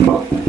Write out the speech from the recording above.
Well, okay.